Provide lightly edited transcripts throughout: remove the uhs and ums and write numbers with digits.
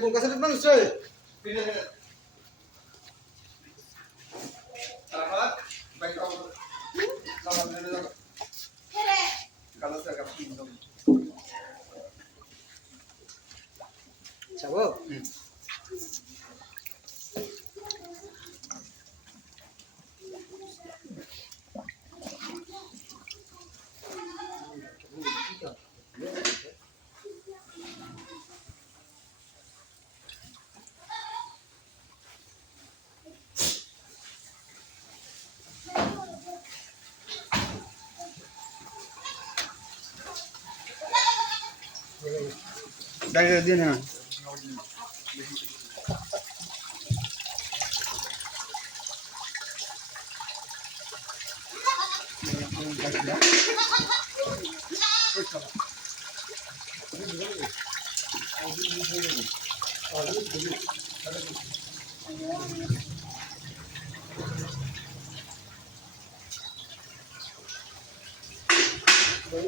Kung kasalit man siya eh. Dapat, baik kau. Kalau dulu. Kalau saya kapal minum. Siapa? Dari dia ni.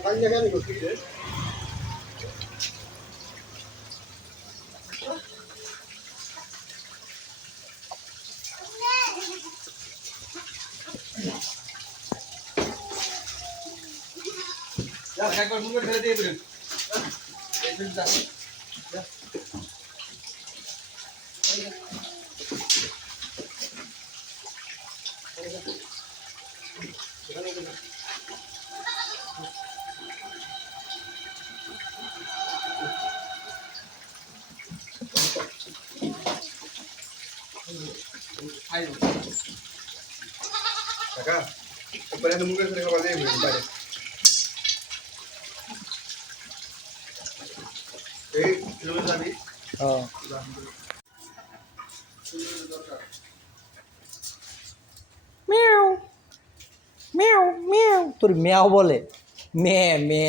Kanya kan ikut dia. Ya, saya kau mungkin dari dia beri. Itu dah. Ya. Ayo. Kakak, kepala mungkin sering kepala dia beri. Dulu tadi. Oh. Meow meow meow তোর meow বলে মে মে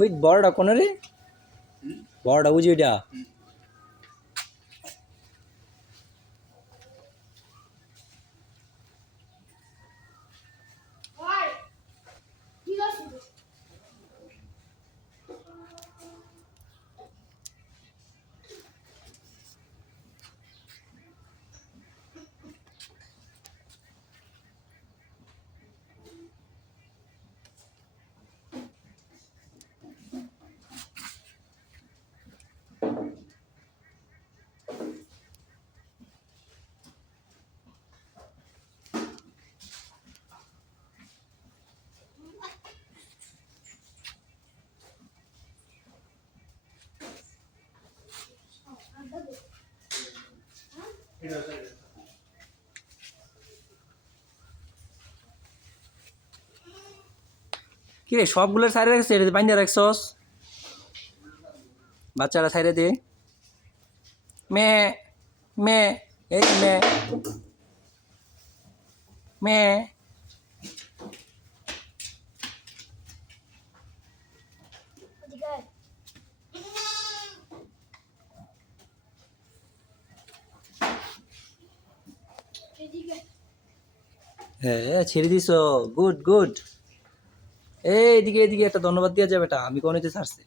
ওই বড়টা কোন রে বড়টা বুঝি ওইটা কি রে সবগুলোর সাইডে রাখছে এটা বাইন্দা রাখছস বাচ্চারা সাইডে দে মে মে এই মে মে হ্যাঁ ছেড়ে দিছ গুড গুড এইদিকে এদিকে একটা ধন্যবাদ দেওয়া যাবে এটা আমি কোন ছাড়ছি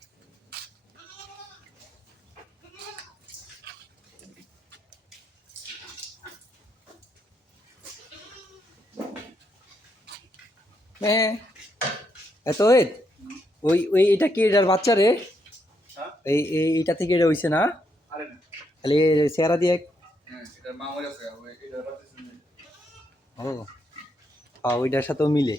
হ্যাঁ এত ওই ওই এটা কি এটার বাচ্চা রে হ্যাঁ এইটা থেকে এটা হইছে না আরে না খালি চেহারা দিয়ে হ্যাঁ এটা মা মরে আছে ওই এটা রাখতেছেন ও হ্যাঁ ওইটার সাথেও মিলে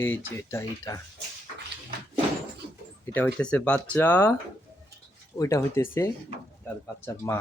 এই যে এটা এটা এটা হইতেছে বাচ্চা ওইটা হইতেছে তার বাচ্চার মা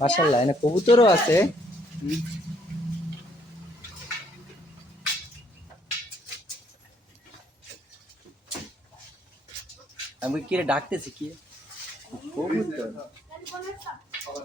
মাশাআল্লাহ এনে কবুতরও আছে আমি কি রে ডাকতেছি কি কবুতর খাবার